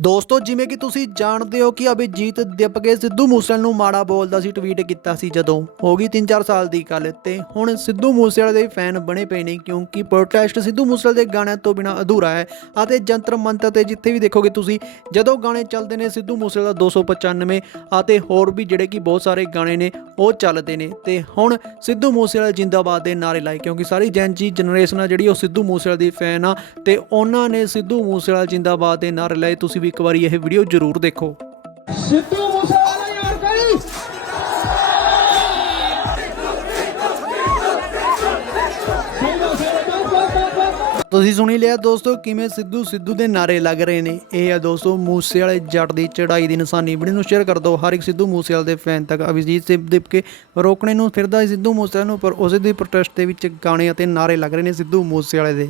ਦੋਸਤੋ ਜਿਵੇਂ ਕਿ ਤੁਸੀਂ ਜਾਣਦੇ ਹੋ ਕਿ ਅਭਿਜੀਤ ਦਿਪਕੇ ਸਿੱਧੂ ਮੂਸੇਵਾਲੇ ਨੂੰ ਮਾੜਾ ਬੋਲਦਾ ਸੀ, ਟਵੀਟ ਕੀਤਾ ਸੀ ਜਦੋਂ ਹੋ ਗਈ 3-4 ਸਾਲ ਦੀ ਗੱਲ। ਤੇ ਹੁਣ ਸਿੱਧੂ ਮੂਸੇਵਾਲੇ ਦੇ ਫੈਨ ਬਣੇ ਪਏ ਨੇ ਕਿਉਂਕਿ ਪ੍ਰੋਟੈਸਟ ਸਿੱਧੂ ਮੂਸੇਵਾਲੇ ਦੇ ਗਾਣਿਆਂ ਤੋਂ ਬਿਨਾ ਅਧੂਰਾ ਹੈ। ਅਤੇ ਜੰਤਰ ਮੰਤਰ ਤੇ ਜਿੱਥੇ ਵੀ ਦੇਖੋਗੇ ਤੁਸੀਂ ਜਦੋਂ ਗਾਣੇ ਚੱਲਦੇ ਨੇ ਸਿੱਧੂ ਮੂਸੇਵਾਲੇ ਦਾ 295 ਅਤੇ ਹੋਰ ਵੀ ਜਿਹੜੇ ਕਿ ਬਹੁਤ ਸਾਰੇ ਗਾਣੇ ਨੇ ਉਹ ਚੱਲਦੇ ਨੇ। ਤੇ ਹੁਣ ਸਿੱਧੂ ਮੂਸੇਵਾਲਾ ਜਿੰਦਾਬਾਦ ਦੇ ਨਾਰੇ ਲਾਏ ਕਿਉਂਕਿ ਸਾਰੀ ਜੈਨਜੀ ਜਨਰੇਸ਼ਨ ਆ ਜਿਹੜੀ ਉਹ ਸਿੱਧੂ ਮੂਸੇਵਾਲੇ ਦੀ ਫੈਨ ਆ ਤੇ ਉਹਨਾਂ ਨੇ ਸਿੱਧੂ ਮੂਸੇਵਾਲਾ ਜਿੰਦਾਬਾਦ ਦੇ ਨਾਰੇ ਲਾਏ। ਤੁਸੀਂ ਵੀ ਇੱਕ ਵਾਰੀ ਇਹ ਵੀਡੀਓ ਜ਼ਰੂਰ ਦੇਖੋ। ਸਿੱਧੂ ਮੂਸੇਵਾਲਾ ਯਾਰ ਕਰੀ ਤੁਸੀਂ ਸੁਣੀ ਲਿਆ ਦੋਸਤੋ ਕਿਵੇਂ ਸਿੱਧੂ ਦੇ ਨਾਰੇ ਲੱਗ ਰਹੇ ਨੇ। ਇਹ ਆ ਦੋਸਤੋ ਮੂਸੇਵਾਲੇ ਜੱਟ ਦੀ ਚੜਾਈ ਦੀ ਨਿਸ਼ਾਨੀ। ਵੀਡੀਓ ਨੂੰ ਸ਼ੇਅਰ ਕਰ ਦਿਓ ਹਰ ਇੱਕ ਸਿੱਧੂ ਮੂਸੇਵਾਲੇ ਦੇ ਫੈਨ ਤੱਕ। ਅਭਿਜੀਤ ਦਿਪਕੇ ਰੋਕਣੇ ਨੂੰ ਫਿਰਦਾ ਸਿੱਧੂ ਮੂਸੇਵਾਲੇ ਨੂੰ, ਪਰ ਉਸੇ ਦੀ ਪ੍ਰੋਟੈਸਟ ਦੇ ਵਿੱਚ ਗਾਣੇ ਅਤੇ ਨਾਰੇ ਲੱਗ ਰਹੇ ਨੇ ਸਿੱਧੂ ਮੂਸੇਵਾਲੇ ਦੇ।